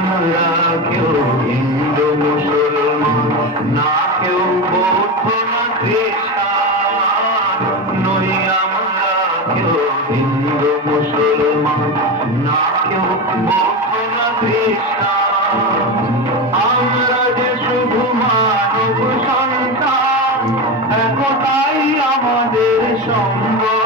আমরা কেউ হিন্দু মুসলমান, না কেউ বৌদ্ধ না খ্রিস্টান। নই আমরা কেউ হিন্দু মুসলমান, না কেউ বৌদ্ধ না খ্রিস্টান। আমরা যে শুধু মানব সন্তান, একতাই আমাদের সম্বল।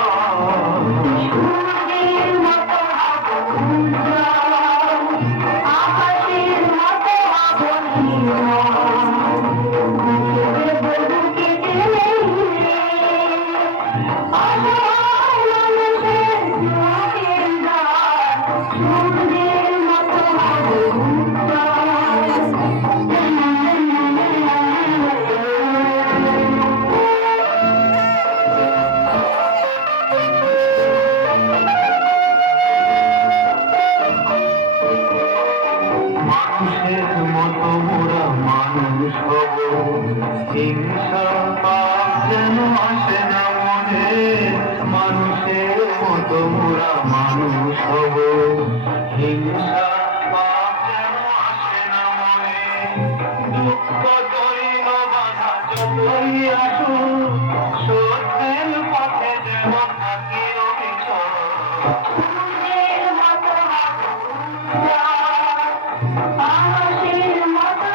মানুষের মতো মোরা মানুষ হব, হিংসা পাপ যেন আসে না মনে। মানুষের মতো মোরা মানুষ হব, হিংসা পাপ যেন আসে না মনে। দুঃখ দৈন বাধা যতই আসুক, সত্যের পথে যেন থাকি অবিচল। আকাশের মতো